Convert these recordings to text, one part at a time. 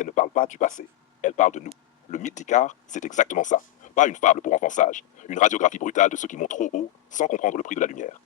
qu'elle ne parle pas du passé. Elle parle de nous. Le mythe d'Icare, c'est exactement ça. Pas une fable pour enfants sages. Une radiographie brutale de ceux qui montent trop haut sans comprendre le prix de la lumière.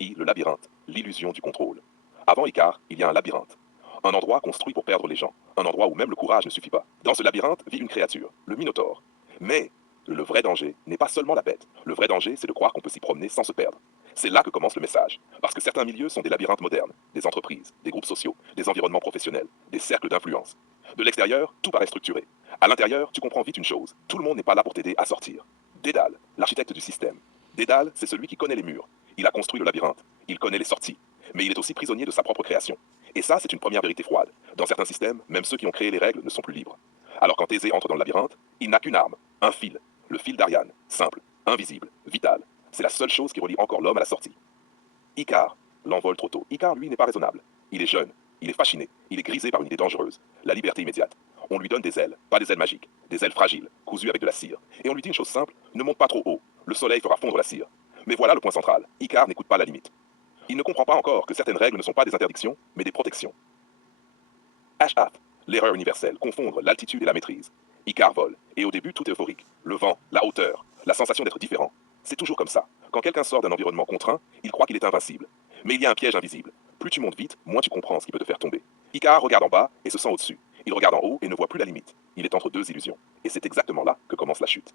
Le labyrinthe, l'illusion du contrôle. Avant Icare, il y a un labyrinthe. Un endroit construit pour perdre les gens. Un endroit où même le courage ne suffit pas. Dans ce labyrinthe vit une créature, le Minotaure. Mais le vrai danger n'est pas seulement la bête. Le vrai danger, c'est de croire qu'on peut s'y promener sans se perdre. C'est là que commence le message. Parce que certains milieux sont des labyrinthes modernes, des entreprises, des groupes sociaux, des environnements professionnels, des cercles d'influence. De l'extérieur, tout paraît structuré. À l'intérieur, tu comprends vite une chose. Tout le monde n'est pas là pour t'aider à sortir. Dédale, l'architecte du système. Dédale, c'est celui qui connaît les murs. Il a construit le labyrinthe. Il connaît les sorties. Mais il est aussi prisonnier de sa propre création. Et ça, c'est une première vérité froide. Dans certains systèmes, même ceux qui ont créé les règles ne sont plus libres. Alors quand Thésée entre dans le labyrinthe, il n'a qu'une arme, un fil. Le fil d'Ariane, simple, invisible, vital. C'est la seule chose qui relie encore l'homme à la sortie. Icare l'envole trop tôt. Icare, lui, n'est pas raisonnable. Il est jeune, il est fasciné, il est grisé par une idée dangereuse, la liberté immédiate. On lui donne des ailes, pas des ailes magiques, des ailes fragiles, cousues avec de la cire. Et on lui dit une chose simple, ne monte pas trop haut, le soleil fera fondre la cire. Mais voilà le point central, Icare n'écoute pas la limite. Il ne comprend pas encore que certaines règles ne sont pas des interdictions, mais des protections. H-Hat, l'erreur universelle, confondre l'altitude et la maîtrise. Icare vole, et au début tout est euphorique. Le vent, la hauteur, la sensation d'être différent. C'est toujours comme ça. Quand quelqu'un sort d'un environnement contraint, il croit qu'il est invincible. Mais il y a un piège invisible. Plus tu montes vite, moins tu comprends ce qui peut te faire tomber. Icare regarde en bas et se sent au-dessus. Il regarde en haut et ne voit plus la limite. Il est entre deux illusions. Et c'est exactement là que commence la chute.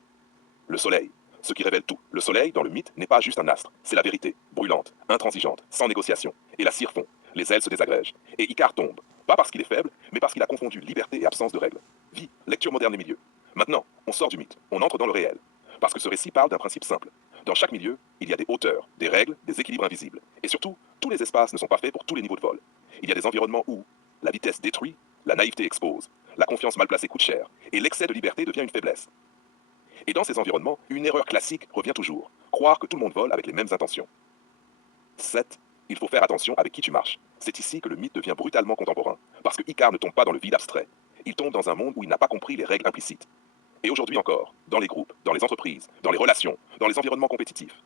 Le soleil, ce qui révèle tout. Le soleil, dans le mythe, n'est pas juste un astre. C'est la vérité, brûlante, intransigeante, sans négociation. Et la cire fond. Les ailes se désagrègent. Et Icare tombe. Pas parce qu'il est faible, mais parce qu'il a confondu liberté et absence de règles. Vie, lecture moderne des milieux. Maintenant, on sort du mythe. On entre dans le réel. Parce que ce récit parle d'un principe simple. Dans chaque milieu, il y a des hauteurs, des règles, des équilibres invisibles. Et surtout, tous les espaces ne sont pas faits pour tous les niveaux de vol. Il y a des environnements où la vitesse détruit, la naïveté expose, la confiance mal placée coûte cher, et l'excès de liberté devient une faiblesse. Et dans ces environnements, une erreur classique revient toujours. Croire que tout le monde vole avec les mêmes intentions. 7. Il faut faire attention avec qui tu marches. C'est ici que le mythe devient brutalement contemporain. Parce que Icare ne tombe pas dans le vide abstrait. Il tombe dans un monde où il n'a pas compris les règles implicites. Et aujourd'hui encore, dans les groupes, dans les entreprises, dans les relations, dans les environnements compétitifs,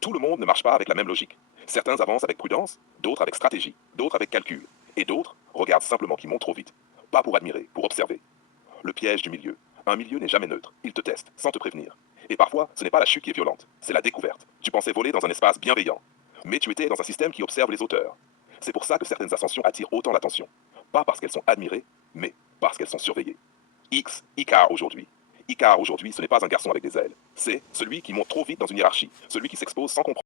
tout le monde ne marche pas avec la même logique. Certains avancent avec prudence, d'autres avec stratégie, d'autres avec calcul, et d'autres regardent simplement qui montent trop vite. Pas pour admirer, pour observer. Le piège du milieu. Un milieu n'est jamais neutre. Il te teste, sans te prévenir. Et parfois, ce n'est pas la chute qui est violente, c'est la découverte. Tu pensais voler dans un espace bienveillant, mais tu étais dans un système qui observe les auteurs. C'est pour ça que certaines ascensions attirent autant l'attention. Pas parce qu'elles sont admirées, mais parce qu'elles sont surveillées. Icare aujourd'hui. Icare aujourd'hui, ce n'est pas un garçon avec des ailes. C'est celui qui monte trop vite dans une hiérarchie, celui qui s'expose sans comprendre.